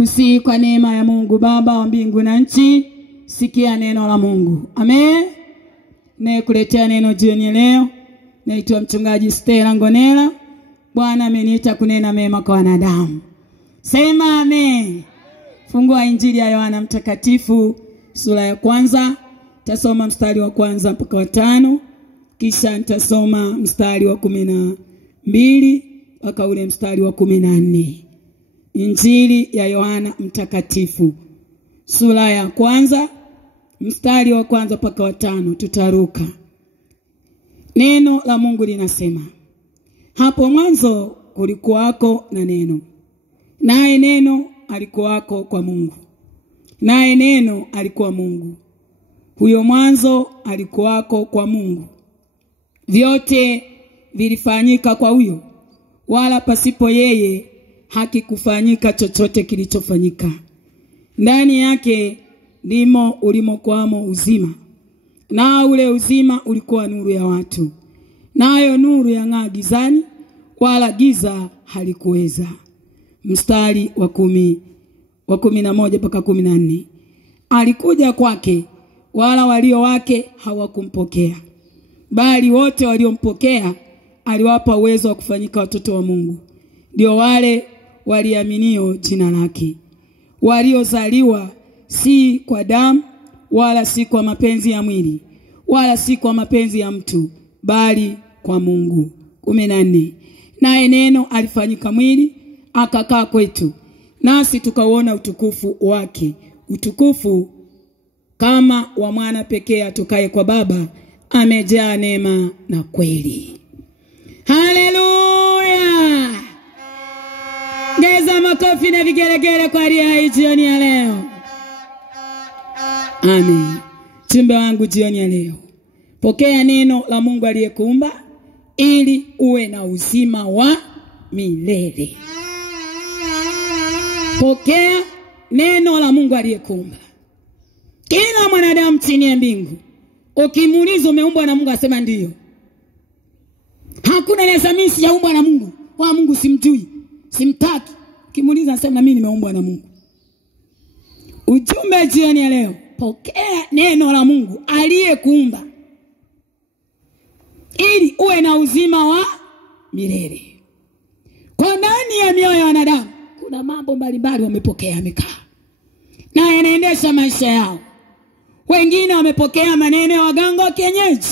Nakusihi kwa neema ya Mungu Baba wa mbingu na nchi, sikia neno la Mungu. Amen. Nakuletea neno jioni leo. Naitwa mchungaji Stella Ngonela. Bwana ameniita kunena mema kwa wanadamu. Sema amen. Fungua Injili ya Yohana Mtakatifu sura ya 1. Tasoma mstari wa 1 mpaka wa 5. Kisha nitasoma mstari wa 12 mpaka ule mstari wa 14. Injili ya Yohana Mtakatifu sura ya 1 mstari wa 1 mpaka wa 5. Tutaruka. Neno la Mungu linasema, hapo mwanzo kulikuwako na neno, naye neno alikuwako kwa Mungu, naye neno alikuwa Mungu. Huyo mwanzo alikuwako kwa Mungu. Vyote vilifanyika kwa huyo, wala pasipo yeye hakikufanyika chochote kilichofanyika. Ndani yake ndimo ulimokuwamo uzima, na ule uzima ulikuwa nuru ya watu. Nayo nuru yang'aa gizani, wala giza halikuweza. Mstari wa 11 mpaka 14. Alikuja kwake, wala walio wake hawakumpokea. Bali wote waliompokea aliwapa uwezo wa kufanyika watoto wa Mungu. Ndio wale waliaminio jina lake, waliozaliwa si kwa damu, wala si kwa mapenzi ya mwili, wala si kwa mapenzi ya mtu, bali kwa Mungu. 14. Naye neno alifanyika mwili, akakaa kwetu, nasi tukauona utukufu wake, utukufu kama wa mwana pekee atokaye kwa Baba, amejaa neema na kweli. Haleluya! Ngeza makofi na vigelegele kwa ria jioni ya leo. Amen. Chumba wangu jioni ya leo, pokea neno la Mungu aliyekuumba ili uwe na uzima wa milele. Pokea neno la Mungu aliyekuumba. Kila mwanadamu chini ya mbingu, ukimuuliza umeumbwa na Mungu, asema ndio. Hakuna anayesema sijaumbwa na Mungu, wa Mungu simjui, simtaki. Ukimuuliza asema na mimi nimeumbwa na Mungu. Ujumbe jioni ya leo, pokea neno la Mungu aliyekuumba ili uwe na uzima wa milele. Kwa ndani ya mioyo ya wanadamu kuna mambo mbalimbali wamepokea, yamekaa na yanaendesha maisha yao. Wengine wamepokea maneno ya waganga wa kienyeji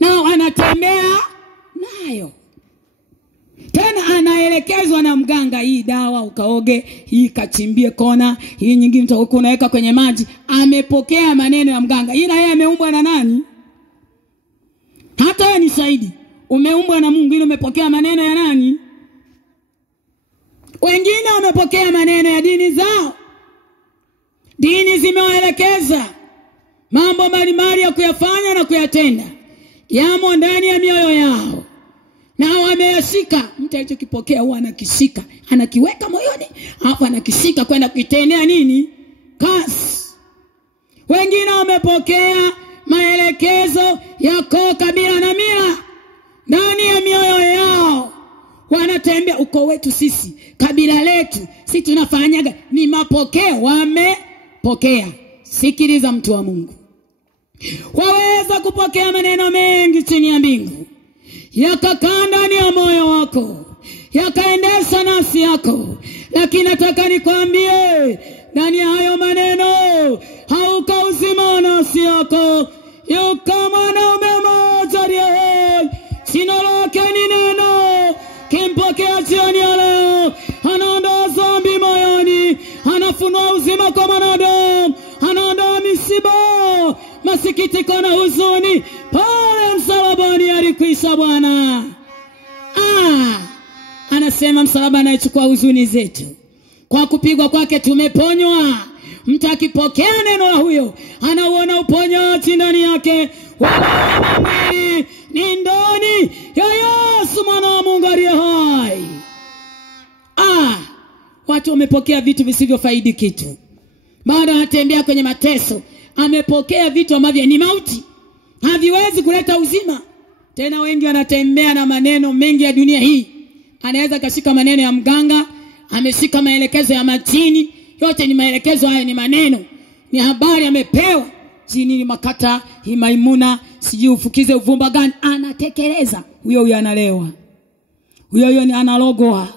na wanatembea nayo. Tena anaelekezwa na mganga, hii dawa ukaoge, hii kachimbie kona, hii nyingine utakuwa unaweka kwenye maji. Amepokea maneno ya mganga, ila yeye ameumbwa na nani? Hata wewe ni shahidi, umeumbwa na Mungu, ila umepokea maneno ya nani? Wengine wamepokea maneno ya dini zao. Dini zimewaelekeza mambo mbalimbali ya kuyafanya na kuyatenda, yamo ndani ya mioyo yao na wameyashika. Mtu alichokipokea huwa anakishika, anakiweka moyoni, hapo anakishika kwenda kuitendea nini? Kazi. Wengine wamepokea maelekezo ya kabila na mila ndani ya mioyo yao. Wanatembea uko wetu sisi, kabila letu, sisi tunafanyaga, ni mapokeo wamepokea. Sikiliza mtu wa Mungu. Waweza kupokea maneno mengi chini ya mbingu, yakakaa ndani ya moyo wako, yakaendesha nafsi yako. Lakini nataka nikwambie, ndani ya hayo maneno hauka uzima wa nafsi yako. Yuko mwanaume mmoja aliye hai, jina lake ni neno. Kimpokea jioni ya leo, anaondoa dhambi moyoni, anafunua uzima kwa mwanadamu, anaondoa misiba, masikitiko na huzuni. Pale msalabani alikwisha Bwana. Anasema msalabani alichukua huzuni zetu, kwa kupigwa kwake tumeponywa. Mtu akipokea neno la huyo, anauona uponyaji ndani yake. Wala ni ndani ya Yesu mwana wa Mungu aliye hai. Watu wamepokea vitu visivyofaidi kitu, bado anatembea kwenye mateso. Amepokea vitu ambavyo ni mauti, haviwezi kuleta uzima. Tena wengi wanatembea na maneno mengi ya dunia hii. Anaweza kashika maneno ya mganga, ameshika maelekezo ya majini. Yote ni maelekezo haya, ni maneno, ni habari amepewa. Jini ni makata, Maimuna, sijui ufukize uvumba gani, anatekeleza. Huyo analewa. Huyo ni analogwa.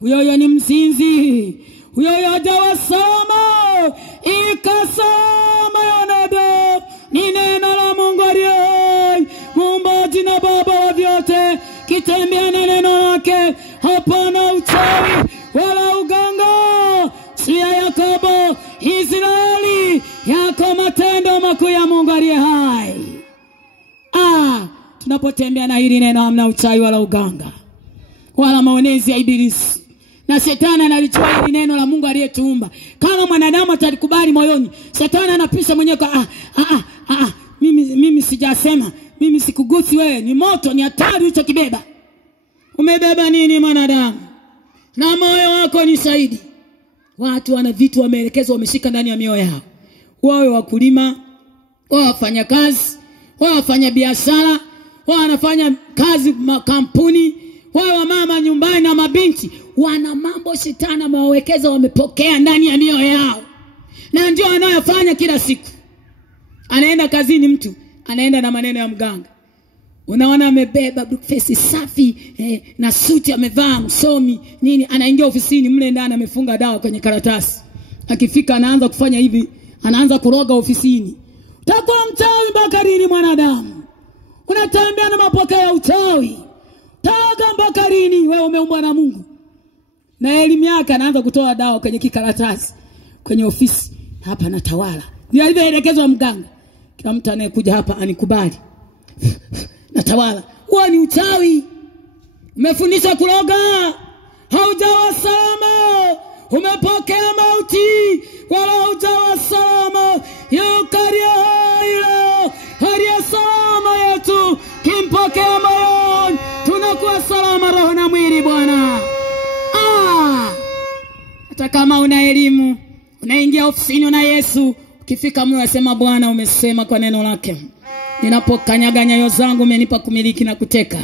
Huyo ni mzinzi. Huyo hajawasoma. Ikasoma yonado. Ni neno la Mungu aliye Muumbaji na Baba wa vyote. Kitembea na neno lake. Hapana uchawi wala uganga. Sia Yakobo, Israeli, yako matendo makuu ya Mungu aliye hai. Tunapotembea na hili neno hamna uchawi wala uganga wala maonezi ya ibilisi. Na Shetani analijua hili neno la Mungu aliyetuumba. Kama mwanadamu atalikubali moyoni, Shetani anapisha mwenyewe kwa mimi sijasema, mimi sikugusi wewe, ni moto, ni hatari hicho kibeba. Umebeba nini mwanadamu? Na moyo wako ni shahidi. Watu wana vitu wameelekezwa, wameshika ndani ya mioyo yao. Wawe wakulima, wawe wafanya kazi, wawe wafanya biashara, wawe wanafanya kazi makampuni, wawe mama nyumbani na mabinti, wana mambo Shetani amewawekeza, wamepokea ndani ya mioyo yao. Na ndio anayofanya kila siku. Anaenda kazini, mtu anaenda na maneno ya mganga. Unaona amebeba face safi na suti amevaa, msomi nini, anaingia ofisini, mle ndani amefunga dawa kwenye karatasi. Akifika anaanza kufanya hivi, anaanza kuroga ofisini. Utakuwa mchawi mpaka lini mwanadamu? Unatembea na mapokeo ya uchawi. Taga mpaka lini? Wewe umeumbwa na Mungu. Na elimu yake anaanza kutoa dawa kwenye kikaratasi kwenye ofisi. Hapa natawala. Ni alivyoelekezwa mganga. Kila mtu anayekuja hapa anikubali. Natawala. Huo ni uchawi. Umefundisha kuroga. Haujawa salama. Umepokea mauti. Wala haujawa salama. Yukaria hailo. Haria salama yetu. Kimpokea moyoni. Tunakuwa salama roho na mwili Bwana. Hata kama una elimu, unaingia ofisini na Yesu, ukifika mwe unasema Bwana umesema kwa neno lake, ninapokanyaga nyayo zangu umenipa kumiliki na kuteka.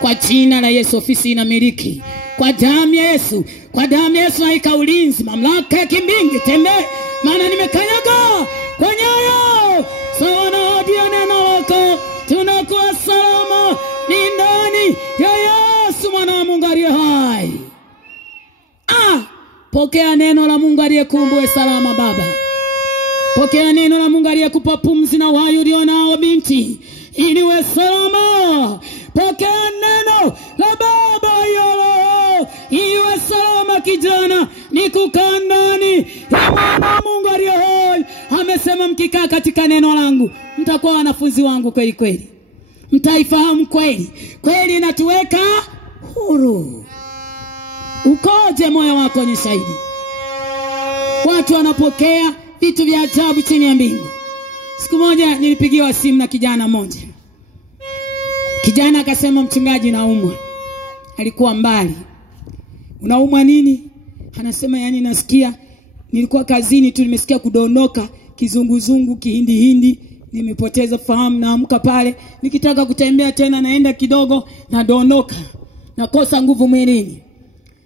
Kwa jina la Yesu ofisi inamiliki. Kwa damu ya Yesu, kwa damu ya Yesu haika ulinzi, mamlaka ya kimbingu tembee, maana nimekanyaga kwa nyayo. Sawa na hadi ya neno lako, tunakuwa salama ni ndani ya Yesu mwana wa Mungu aliye hai. Pokea neno la Mungu aliyekuumba salama Baba. Pokea neno la Mungu aliyekupa pumzi na uhai ulionao binti, ili uwe salama. Pokea neno la Baba yolo, ili uwe salama kijana, ni kukaa ndani ya mwana Mungu aliye hai. Amesema mkikaa katika neno langu, mtakuwa wanafunzi wangu kweli kweli. Mtaifahamu kweli. Kweli inatuweka huru. Ukoje moyo wako ni shahidi. Watu wanapokea vitu vya ajabu chini ya mbingu. Siku moja nilipigiwa simu na kijana mmoja. Kijana akasema mchungaji naumwa. Alikuwa mbali. Unaumwa nini? Anasema yani nasikia nilikuwa kazini tu nimesikia kudondoka, kizunguzungu, kihindi hindi, nimepoteza fahamu, naamka pale, nikitaka kutembea tena naenda kidogo na dondoka. Nakosa nguvu mwilini.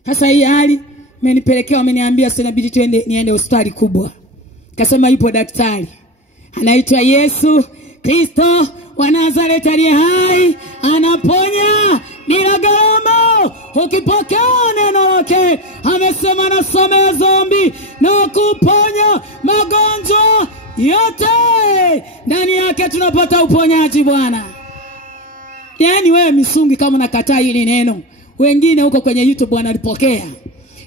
Sasa hii hali imenipelekea, wameniambia sasa inabidi niende hospitali kubwa. Kasema ipo daktari anaitwa Yesu Kristo wa Nazareti aliye hai, anaponya bila gharama. Ukipokea neno lake, amesema nasamehe dhambi na kuponya magonjwa yote. Ndani yake tunapata uponyaji Bwana. Yaani wewe misungi kama unakataa hili neno, wengine huko kwenye YouTube wanalipokea.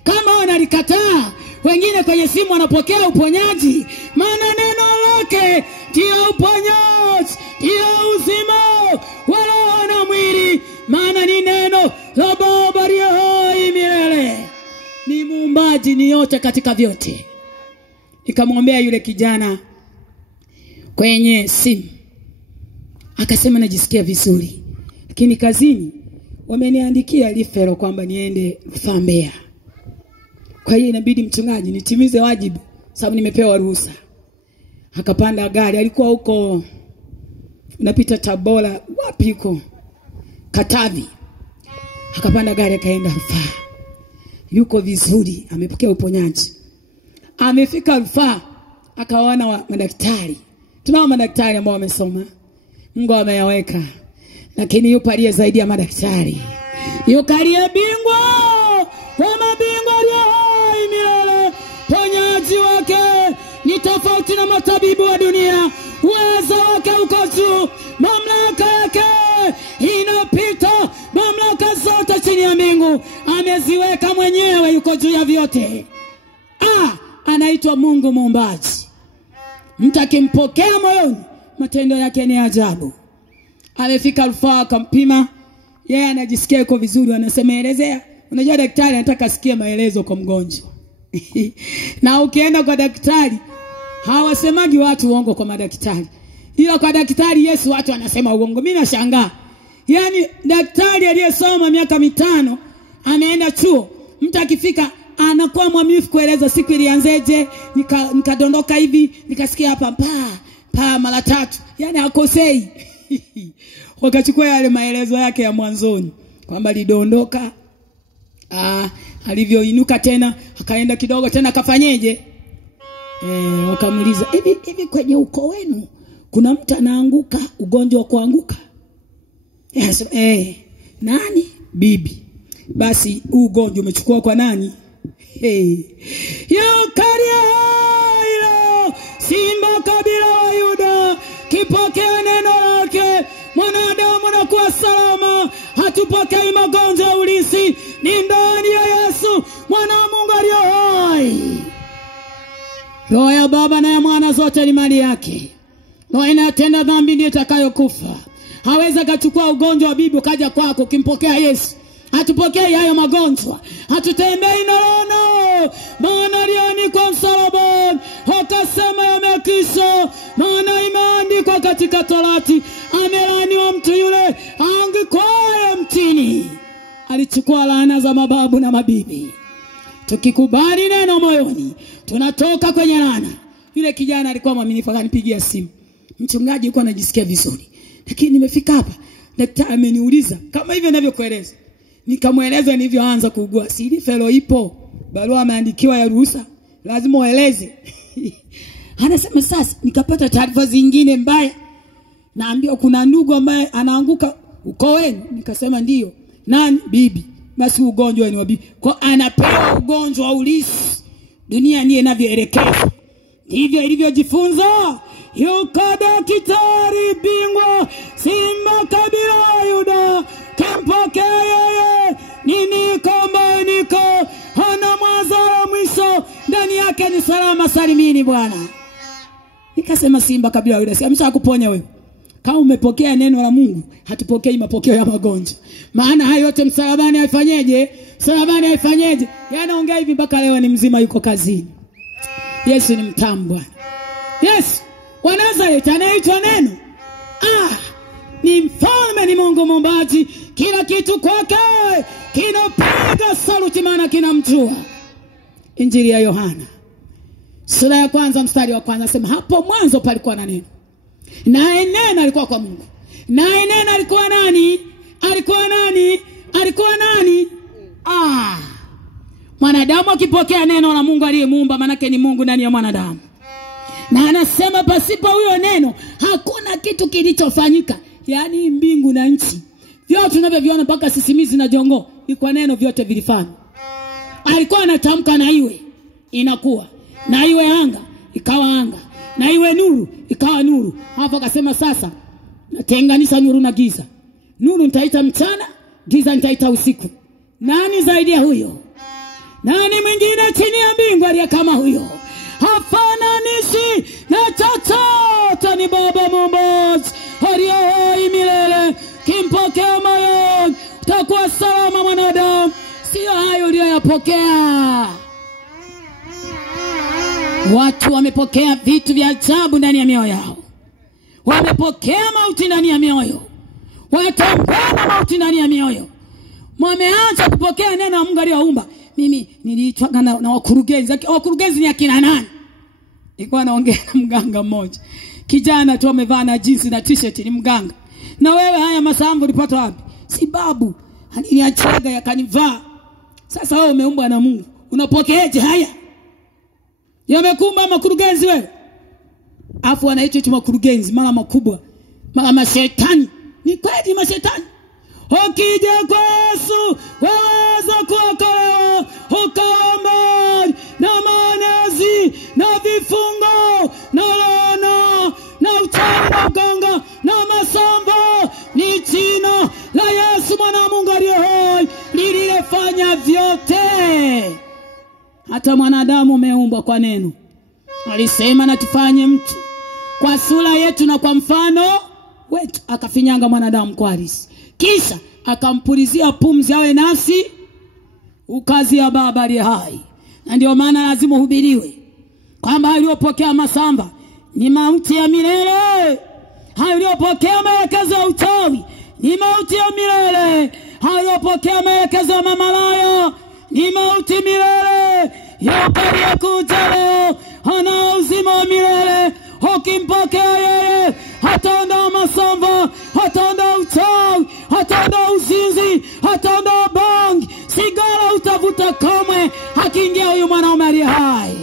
Kama wanalikataa, wengine kwenye simu wanapokea uponyaji. Maana neno lake ndio uponyaji, ndio uzima wala na mwili. Maana ni neno la Baba aliye hai milele. Ni muumbaji, ni yote katika vyote. Nikamwombea yule kijana kwenye simu. Akasema najisikia vizuri. Lakini kazini wameniandikia referral kwamba niende Rufaa Mbeya. Kwa hiyo inabidi mchungaji nitimize wajibu sababu nimepewa ruhusa. Akapanda gari, alikuwa huko unapita Tabora, wapi huko Katavi. Akapanda gari akaenda Rufaa. yuko vizuri, amepokea uponyaji. Amefika rufaa, akaona madaktari. Tunao madaktari ambao wamesoma, Mungu ameyaweka, lakini yupo aliye zaidi ya madaktari. Yuko aliye bingwa wa mabingwa, aliye hai milele. Ponyaji wake ni tofauti na matabibu wa dunia. Uwezo wake uko juu, mamlaka yake inapita mamlaka zote chini ya mbingu. Ameziweka mwenyewe, yuko juu ya vyote. Anaitwa Mungu muumbaji. Mtu akimpokea moyoni, matendo yake ni ajabu. Amefika rufaa, akampima, yeye anajisikia yuko vizuri, anasema elezea. Unajua daktari anataka asikie maelezo kwa mgonjwa. Na ukienda kwa daktari, hawasemagi watu uongo kwa madaktari. Ila kwa daktari Yesu watu wanasema uongo. Mimi nashangaa. Yaani daktari aliyesoma miaka 5, ameenda chuo, mtu akifika anakuwa mwaminifu kueleza siku ilianzeje, nikadondoka hivi, nikasikia hapa mara 3. Yaani hakosei. Wakachukua yale maelezo yake ya mwanzoni kwamba lidondoka, alivyoinuka tena, akaenda kidogo tena akafanyeje? Wakamuuliza, hivi kwenye ukoo wenu kuna mtu anaanguka ugonjwa wa kuanguka? Nani? Bibi. Basi ugonjwa umechukua kwa nani? Yukaria hilo simba kabila wa Yuda, kipokea neno lake, mwanadamu anakuwa salama. Hatupokei magonjwa ya ulisi, ni ndani ya Yesu mwana wa Mungu aliye hai. Roho ya Baba na ya Mwana zote ni mali yake. Roho inatenda dhambi ndiyo itakayokufa. Hawezi akachukua ugonjwa wa bibi kaja kwako ukimpokea Yesu. Hatupokei hayo magonjwa. Hatutembei na roho. Maana aliandikwa msalabani, akasema yamekwisha. Maana imeandikwa katika Torati, amelaaniwa mtu yule aangikwaye mtini. Alichukua laana za mababu na mabibi. Tukikubali neno moyoni, tunatoka kwenye laana. Yule kijana alikuwa mwaminifu, akanipigia simu. Mchungaji yuko anajisikia vizuri, lakini nimefika hapa, daktari ameniuliza kama hivyo ninavyokueleza. Nikamweleza nilivyoanza kuugua. Siri felo ipo, barua ameandikiwa ya ruhusa, lazima ueleze. Anasema sasa nikapata taarifa zingine mbaya. Naambiwa kuna ndugu ambaye anaanguka ukoo wenu. Nikasema ndio. Nani? Bibi. Basi ugonjwa ni wa bibi. Kwa anapewa ugonjwa wa ulisi. Dunia ndiye inavyoelekeza. Hivyo ilivyojifunza. Yuko daktari bingwa simba kabila ya Yuda, kimpokea yeye, niko hana mwanzo wa mwisho, ndani yake ni salama salimini Bwana. Nikasema simba kabila ya Yuda, si ameshakuponya wewe? Kama umepokea neno la Mungu, hatupokei mapokeo ya magonjwa. Maana hayo yote msalabani haifanyeje? Msalabani haifanyeje? Yanaongea hivi mpaka leo ni mzima, yuko kazini. Yesu ni mtamu Bwana. Yesu wa Nazareti anaitwa neno. Ni mfalme, ni Mungu muumbaji. Kila kitu kwake kinapiga saluti, maana kinamjua. Injili ya Yohana sura ya 1 mstari wa 1 nasema, hapo mwanzo palikuwa na neno, naye neno alikuwa kwa Mungu, naye neno alikuwa nani? Alikuwa nani? Mwanadamu akipokea neno la Mungu aliyemuumba, manake ni Mungu ndani ya mwanadamu. Na anasema pasipo huyo neno hakuna kitu kilichofanyika. Yaani mbingu na nchi, vyote tunavyoviona mpaka sisimizi na jongo, ni kwa neno vyote vilifanywa. Alikuwa anatamka na iwe, inakuwa. Na iwe anga, ikawa anga. Na iwe nuru, ikawa nuru. Hapo akasema sasa natenganisha nuru na giza. Nuru nitaita mchana, giza nitaita usiku. Nani zaidi ya huyo? Nani mwingine chini ya mbingu aliye kama huyo? Hafananishi na chochote, ni Baba muumbaji aliye hai milele. Kimpokea moyoni, utakuwa salama mwanadamu. Sio hayo uliyoyapokea. Watu wamepokea vitu vya ajabu ndani ya mioyo yao. Wamepokea mauti ndani ya mioyo. Watembea mauti ndani ya mioyo. Wameanza kupokea neno la Mungu aliyeumba. Mimi niliitwa na wakurugenzi. Wakurugenzi ni akina nani? Nilikuwa naongea na mganga mmoja. Kijana tu amevaa na jeans na t-shirt, ni mganga. Na wewe haya masambu ulipata wapi? Si babu. Aliniachaga yakanivaa. Sasa wewe umeumbwa na Mungu, unapokeaje haya? Yamekumba makurugenzi wewe. Afu anaitwa tu makurugenzi, mara makubwa, mara mashetani. Ni kweli mashetani. Ukija kwa Yesu waweza kuokolewa, ukaomba na maonezi na vifungo na laana na uchawi na uganga na masamba. Ni jina la Yesu mwana wa Mungu aliye hai lililofanya vyote. Hata mwanadamu umeumbwa kwa neno. Alisema na tufanye mtu kwa sura yetu na kwa mfano wetu. Akafinyanga mwanadamu kwa harisi, kisha akampulizia pumzi awe nafsi ukazi ya Baba aliye hai. Na ndio maana lazima uhubiriwe kwamba aliyopokea masamba ni mauti ya milele, aliyopokea maelekezo ya uchawi ni mauti ya milele, aliyopokea maelekezo ya mamalaya ni mauti milele. Yote aliyekuja leo ana uzima wa milele. Ukimpokea yeye, hataondoa masamba, hataondoa uchawi, hataondoa uzinzi, hataondoa bangi, sigara utavuta kamwe. Akiingia huyu mwanaume aliye hai,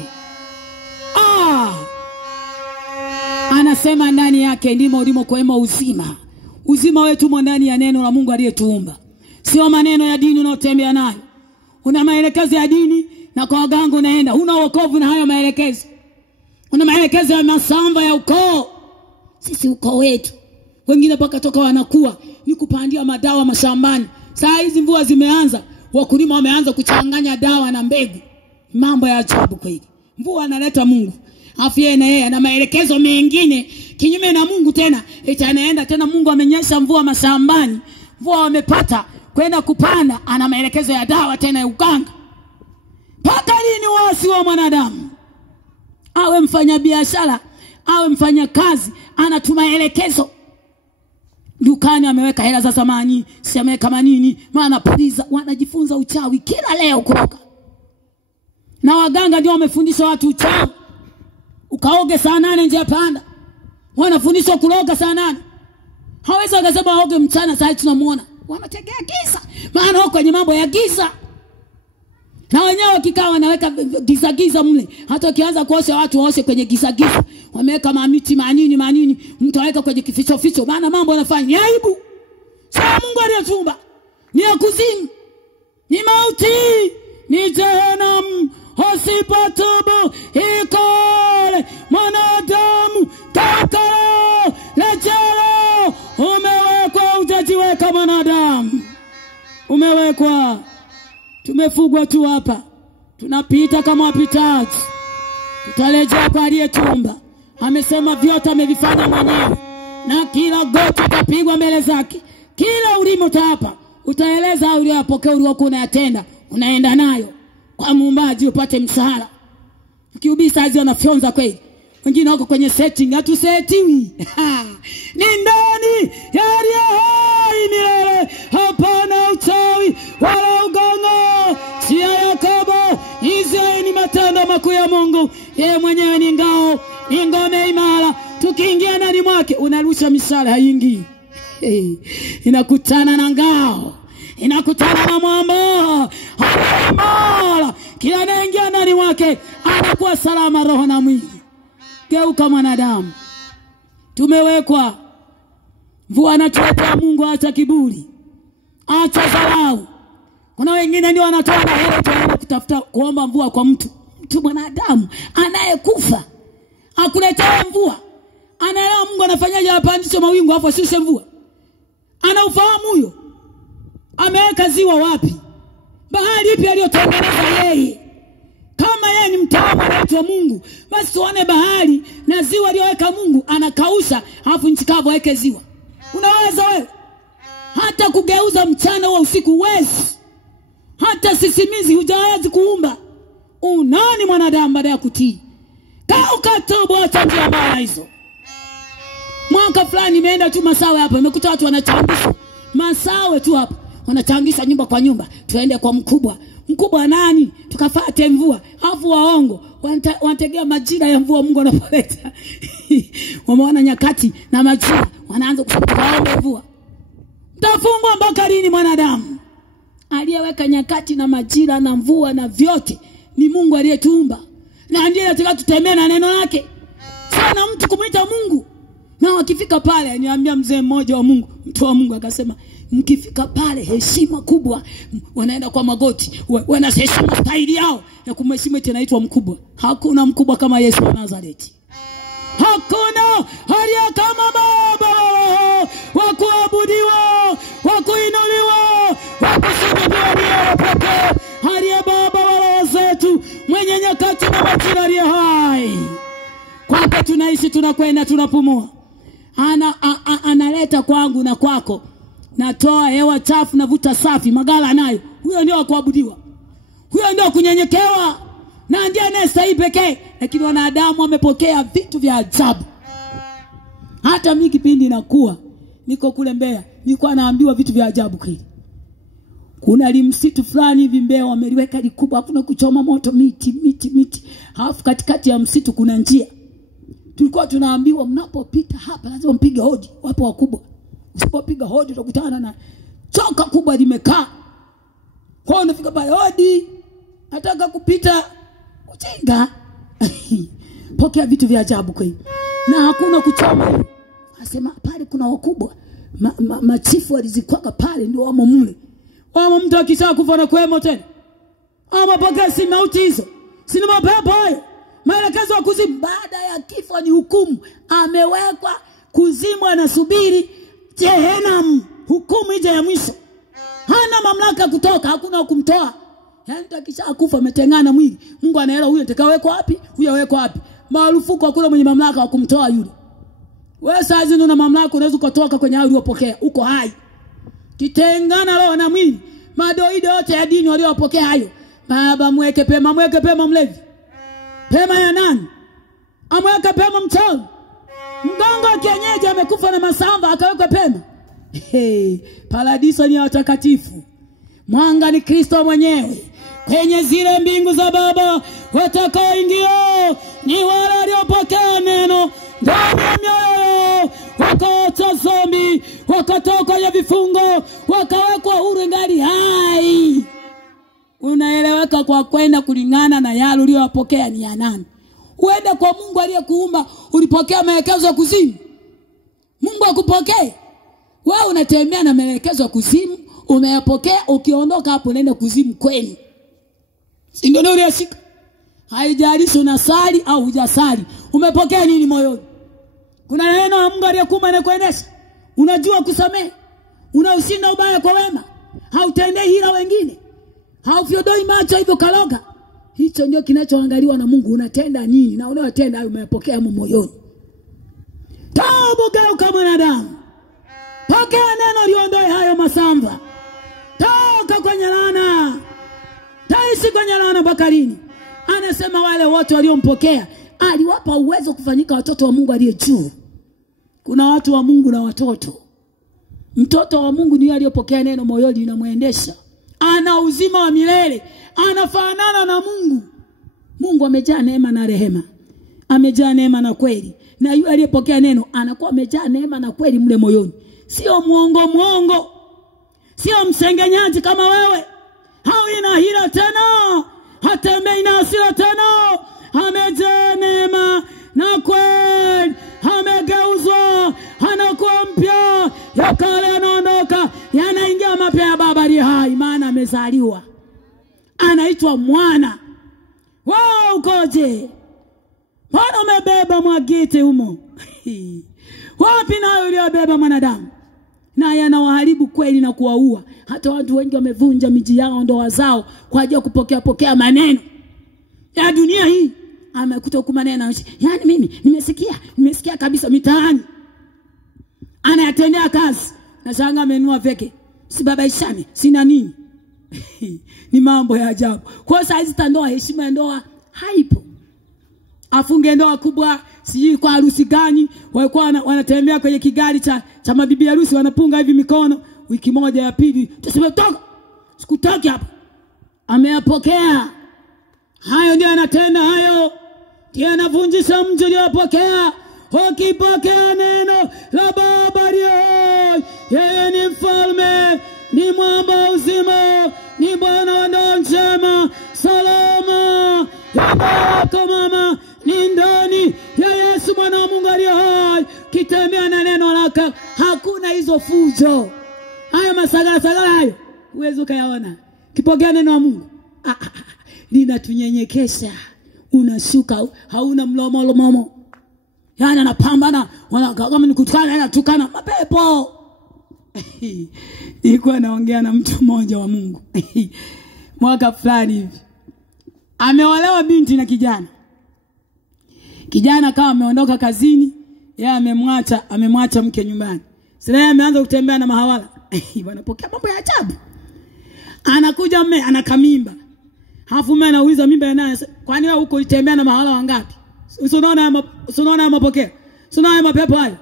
anasema ndani yake ndimo ulimo kwema uzima. Uzima wetu umo ndani ya neno la Mungu aliyetuumba, sio maneno ya dini unaotembea nayo. Una maelekezo ya dini na kwa waganga unaenda, una wokovu na hayo maelekezo. Una maelekezo ya masamba ya ukoo. Sisi ukoo wetu wengine paka toka wanakuwa ni kupandia madawa mashambani. Saa hizi mvua zimeanza, wakulima wameanza kuchanganya dawa na mbegu. Mambo ya ajabu kweli. Mvua analeta Mungu, afya na yeye na maelekezo mengine kinyume na Mungu tena. Anaenda tena Mungu amenyesha mvua mashambani, mvua wamepata kwenda kupanda, ana maelekezo ya dawa tena ya uganga. Paka lini wasi wa mwanadamu? Awe mfanya biashara, awe mfanya kazi, anatuma elekezo. Dukani ameweka hela za zamani, si ameweka manini, maana puliza. Wanajifunza uchawi kila leo kuroga. Na waganga ndio wamefundisha watu uchawi. Ukaoge saa 8 nje panda. Wanafundishwa kuroga saa 8. Hawezi wakasema waoge mchana, saa tunamuona. Wanategea giza. Maana wako kwenye mambo ya giza. Na wenyewe wakikaa wanaweka giza mle. Hata ukianza kuosha watu waoshe kwenye giza. Wameweka mamiti manini, mtu aweka kwenye kificho. Maana mambo yanafanya ni aibu. Sasa Mungu aliyetumba ni ya kuzimu, ni mauti, ni jehanamu. Usipotubu ikole mwanadamu takalo lejelo. Umewekwa, utajiweka mwanadamu. Umewekwa. Tumefugwa tu hapa, tunapita kama wapitaji. Tutarejea kwa aliyetumba. Amesema vyote amevifanya mwenyewe, na kila goti utapigwa mbele zake, kila ulimi utapa. Utaeleza uliyopokea uliokuwa unayatenda, unaenda nayo kwa Muumbaji upate mshahara. Ukihubiri hizo wanafyonza kweli. Wengine wako kwenye setting, hatusetiwi. Ni ndani ya aliye hai milele, hapana uchawi wala uganga. Sia Yakobo, hizi ni matendo makuu ya Mungu. Yeye mwenyewe ni ngao, ni ngome imara. Tukiingia ndani mwake, unarusha mishale haingii. Inakutana na ngao, inakutana na mwamba imara. Kila anaingia ndani mwake anakuwa salama roho na mwili. Geuka mwanadamu. Tumewekwa. Mvua anatuletea Mungu, acha kiburi, acha dharau. Kuna wengine ndio wanatoa na hela tunaenda kutafuta kuomba mvua kwa mtu mwanadamu anayekufa. Akuletea mvua. Anaelewa Mungu anafanyaje apandishe mawingu hapo ashushe mvua? Anaufahamu huyo? Ameweka ziwa wapi? Bahari ipi aliyotengeneza yeye? Kama yeye ni mtaalamu wa Mungu, basi tuone bahari na ziwa aliyoweka Mungu. Anakausha alafu nchi kavu aweke ziwa. Unaweza wewe? Hata kugeuza mchana wa usiku uwezi. Hata sisimizi hujawezi kuumba. Unani mwanadamu baada ya kutii? Ukatubu, acha njia mbaya hizo. Mwaka fulani nimeenda tu Masawe hapa, nimekuta watu wanachangisha Masawe tu hapa, wanachangisha nyumba kwa nyumba. Tuende kwa mkubwa nani? Tukafuate mvua. Alafu waongo wanategea majira ya mvua Mungu anapoleta. Wameona nyakati na majira, wanaanza kusema mvua. Mtafungwa mpaka lini mwanadamu? aliyeweka nyakati na majira na mvua na vyote ni Mungu aliyetuumba. Na ndiye anataka tutembee na neno lake. Sana mtu kumuita Mungu. Na wakifika pale, aniambia mzee mmoja wa Mungu, mtu wa Mungu akasema, mkifika pale heshima kubwa, wanaenda kwa magoti, wanaheshima staili yao ya kumheshimu eti anaitwa mkubwa. Hakuna mkubwa kama Yesu wa Nazareti. Hakuna aliye kama Baba wa kuabudiwa, wa kuinuliwa, wa kusimuliwa pekee. Aliye Baba wa zetu, mwenye nyakati na majira, aliye hai. Kwake tunaishi, tunakwenda, tunapumua. Analeta kwangu na kwako. Natoa hewa chafu na vuta safi, magala nayo. Huyo ndio kuabudiwa. Huyo ndio kunyenyekewa. Na ndiye anayestahili pekee. Lakini wanadamu wamepokea vitu vya ajabu. Hata mimi kipindi nakuwa niko kule Mbeya, nilikuwa naambiwa vitu vya ajabu kweli. Kuna limsitu fulani hivi Mbeya wameliweka likubwa, hakuna kuchoma moto, miti. Halafu katikati ya msitu kuna njia. Tulikuwa tunaambiwa mnapopita hapa lazima mpige hodi, wapo wakubwa. Usipopiga hodi utakutana na choka kubwa limekaa. Kwa unafika pale, hodi, nataka kupita. Ujinga. Pokea vitu vya ajabu kweli. Na hakuna kuchoma. Asema pale kuna wakubwa. Machifu walizikwaka pale ndio wamo mule. Wamo mtu akisha kufa na kwemo tena. Ama pokea si mauti hizo. Sina mapepo hayo. Maelekezo ya kuzimu baada ya kifo ni hukumu. Amewekwa kuzimu, anasubiri Jehanamu, hukumu ije ya mwisho. Hana mamlaka kutoka, hakuna kumtoa. Yaani takisha kufa ametengana mwili. Mungu anaelewa huyo atakawekwa wapi, huyo awekwa wapi. Marufuku hakuna mwenye mamlaka wa kumtoa yule. Wewe sasa ndio una mamlaka, unaweza kutoka kwenye hayo uliyopokea. Uko hai. Kitengana roho na mwili. Madoido yote ya dini waliopokea hayo. Baba mweke pema mlevi. Pema ya nani? Amweka pema mchawi. Mganga wa kienyeji amekufa na masamba akaweka pema. Paradiso ni ya watakatifu. Mwanga ni Kristo mwenyewe. Kwenye zile mbingu za Baba watakaoingia ni wale waliopokea neno ndani ya mioyo, wakaacha dhambi, wakatoka kwenye vifungo, wakawekwa huru ngali hai. Unaeleweka kwa kwenda kulingana na yale uliyopokea ni ya nani. Uende kwa Mungu aliyekuumba, ulipokea maelekezo ya kuzimu. Mungu akupokee. Wewe unatembea na maelekezo ya kuzimu, umeyapokea, ukiondoka hapo unaenda kuzimu kweli. Ndio ndio uliyashika. Haijalishi unasali au hujasali. Umepokea nini moyoni? Kuna neno la Mungu aliyekuumba na kuendesha. Unajua kusamehe. Unaushinda ubaya kwa wema. Hautendei hila wengine. Haufyodoi macho hivyo kaloga. Hicho ndio kinachoangaliwa na Mungu. Unatenda nini? Na unayotenda hayo umeyapokea moyoni. Toba geuka mwanadamu. Pokea neno liondoe hayo masamba. Toka kwenye laana. Taishi kwenye laana mpaka lini? Anasema wale wote waliompokea aliwapa uwezo kufanyika watoto wa Mungu aliye juu. Kuna watu wa Mungu na watoto. Mtoto wa Mungu ndiye aliyopokea neno moyoni linamwendesha. Ana uzima wa milele. Anafanana na Mungu. Mungu amejaa neema na rehema. Amejaa neema na kweli. Na yule aliyepokea neno anakuwa amejaa neema na kweli mle moyoni. Sio muongo. Sio msengenyaji kama wewe. Hawina hila tena. Hatembei na hasira tena. Amejaa neema na kweli. Amegeuzwa. Anakuwa mpya. Ya kale yanaondoka. Yanaingia mapya ya Baba aliye hai. Maana amezaliwa. Anaitwa mwana. Wewe ukoje? Mbona umebeba mwagite humo? Wapi nayo uliyobeba mwanadamu? Na yanawaharibu kweli na kuwaua. Hata watu wengi wamevunja miji yao, ndoa zao kwa ajili ya kupokea maneno ya dunia hii. Amekuta huko maneno. Yaani mimi nimesikia kabisa mitaani. Anayatendea kazi. Na shanga amenua veke. Si baba ishame, sina nini. Ni mambo ya ajabu. Kwa sasa hizi tandoa, heshima ya ndoa haipo. Afunge ndoa kubwa, sijui kwa harusi gani, walikuwa wanatembea kwenye kigari cha mabibi harusi, wanapunga hivi mikono, wiki moja ya pili, tuseme toka. Sikutaki hapa. Ameyapokea. Hayo ndio anatenda hayo. Ndiye anavunjisha mji uliopokea. Ukipokea neno la Baba aliye hai, yeye ni mfalme, ni mwamba uzima, ni Bwana ndo njema salama yako mama ni ndani ya Yesu mwana wa Mungu aliye hai. Kitembea na neno lake, hakuna hizo fujo. Haya masagala hayo uwezo kayaona. Kipokea neno la Mungu linatunyenyekesha. Unashuka, hauna mlomo. Yana anapambana, kama nikutukana anatukana mapepo. Nilikuwa naongea na mtu mmoja wa Mungu. Mwaka fulani hivi. Ameolewa binti na kijana. Kijana kama ameondoka kazini, yeye amemwacha mke nyumbani. Sasa yeye ameanza kutembea na mahawala. Wanapokea mambo ya ajabu. Anakuja mume anakamimba. Halafu mume anauliza mimba naye, kwani wewe uko utembea na mahawala wangapi? Usiona mapokea. Usiona mapepo hayo.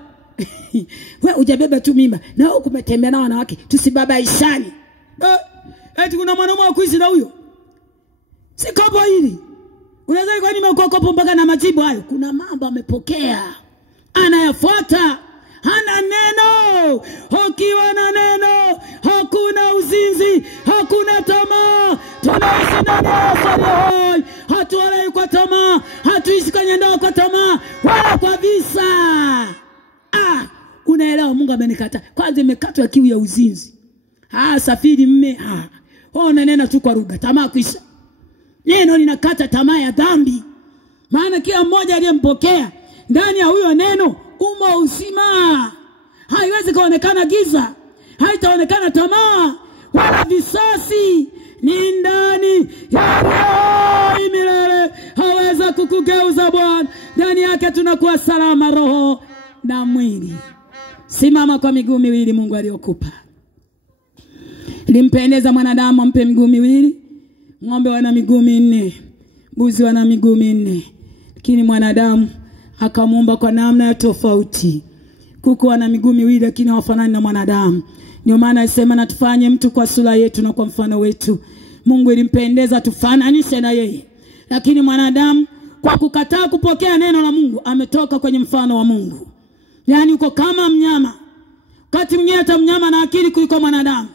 Wewe hujabeba tu mimba na wewe umetembea na wanawake, tusibabaishani. Eti kuna mwanamume kuishi na huyo? Si kopo hili. Unaweza kwani nimekuwa mpaka na majibu hayo? Kuna mambo amepokea, anayafuata. Hana neno. Ukiwa na neno hakuna uzinzi, hakuna tamaa. Tunaishi ndani ya Yesu. Hatuwalai kwa tamaa, hatuishi kwenye ndoa kwa tamaa wala kwa visa. Unaelewa Mungu amenikata. Kwanza imekatwa kiu ya uzinzi. Safiri mme. Wewe unanena tu kwa lugha, tamaa kuisha. Neno linakata tamaa ya dhambi. Maana kila mmoja aliyempokea ndani ya huyo neno umo uzima. Haiwezi kuonekana giza, haitaonekana tamaa wala visasi. Ni ndani ya milele. Haweza kukugeuza Bwana. Ndani yake tunakuwa salama roho na mwili. Simama kwa miguu miwili Mungu aliyokupa. Limpendeza mwanadamu ampe miguu miwili. Ng'ombe wana miguu minne, mbuzi wana miguu minne. Lakini mwanadamu akamuumba kwa namna ya tofauti. Kuku wana miguu miwili lakini hawafanani na mwanadamu. Ndio maana anasema na tufanye mtu kwa sura yetu na kwa mfano wetu. Mungu ilimpendeza tufananishe na yeye. Lakini mwanadamu kwa kukataa kupokea neno la Mungu ametoka kwenye mfano wa Mungu. Yaani uko kama mnyama. Wakati mwingine hata mnyama na akili kuliko mwanadamu.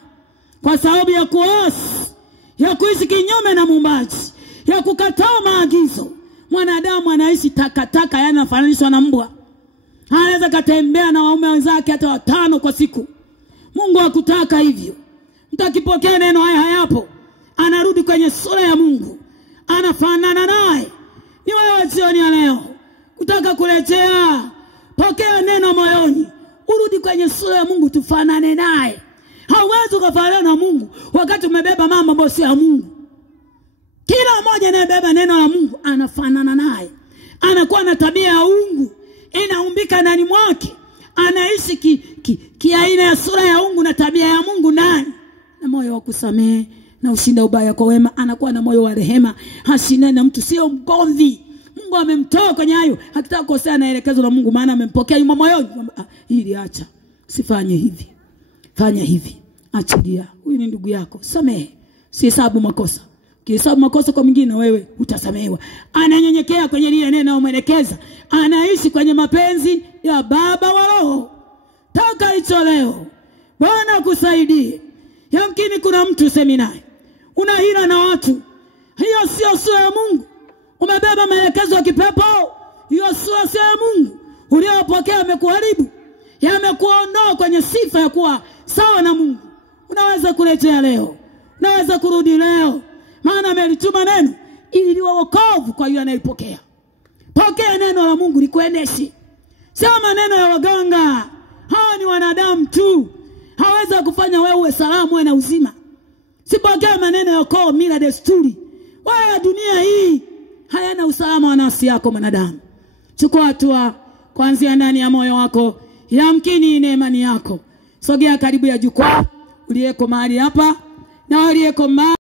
Kwa sababu ya kuasi, ya kuishi kinyume na Muumbaji, ya kukataa maagizo. Mwanadamu anaishi takataka, yani anafananishwa na mbwa. Anaweza katembea na waume wenzake hata 5 kwa siku. Mungu hakutaka hivyo. Mtu akipokea neno haya hayapo, anarudi kwenye sura ya Mungu. Anafanana naye. Ni wewe jioni ya leo kutaka kurejea. Pokea neno moyoni. Urudi kwenye sura ya Mungu, tufanane naye. Hauwezi kufanana na Mungu wakati umebeba mambo ambayo si ya Mungu. Kila mmoja anayebeba neno la Mungu anafanana naye. Anakuwa na tabia ya uungu, inaumbika ndani mwake. Anaishi aina ya sura ya uungu na tabia ya Mungu ndani. Na moyo wa kusamehe na ushinda ubaya kwa wema. Anakuwa na moyo wa rehema, hashindani na mtu, sio mgomvi. Mungu amemtoa kwenye hayo. Hakitaka kukosea na elekezo la Mungu, maana amempokea yumo moyoni. Hili acha, usifanye hivi, fanya hivi, achilia. Huyu ni ndugu yako, samehe. Sihesabu makosa. Kihesabu makosa kwa mwingine, wewe utasamehewa. Ananyenyekea kwenye lile neno umeelekeza. Anaishi kwenye mapenzi ya Baba wa roho. Taka hicho leo. Bwana akusaidie. Yamkini kuna mtu seminari, una hila na watu. Hiyo sio sura ya Mungu. Umebeba maelekezo ya kipepo. Hiyo sura sio ya Mungu. Uliyopokea yamekuharibu, yamekuondoa kwenye sifa ya kuwa sawa na Mungu. Unaweza kurejea leo, unaweza kurudi leo, maana amelituma neno ili liwe wokovu kwa yule anayepokea. Pokea neno la Mungu likuendeshe. Sio maneno ya waganga. Hawa ni wanadamu tu. Haweza kufanya wewe uwe salamu uwe na uzima. Sipokea maneno ya ukoo, mila, desturi. Wala dunia hii hayana usalama wa nafsi yako mwanadamu. Chukua hatua kuanzia ndani ya moyo wako. Yamkini ni imani yako. Sogea karibu ya jukwaa uliyeko mahali hapa na uliyeko mahali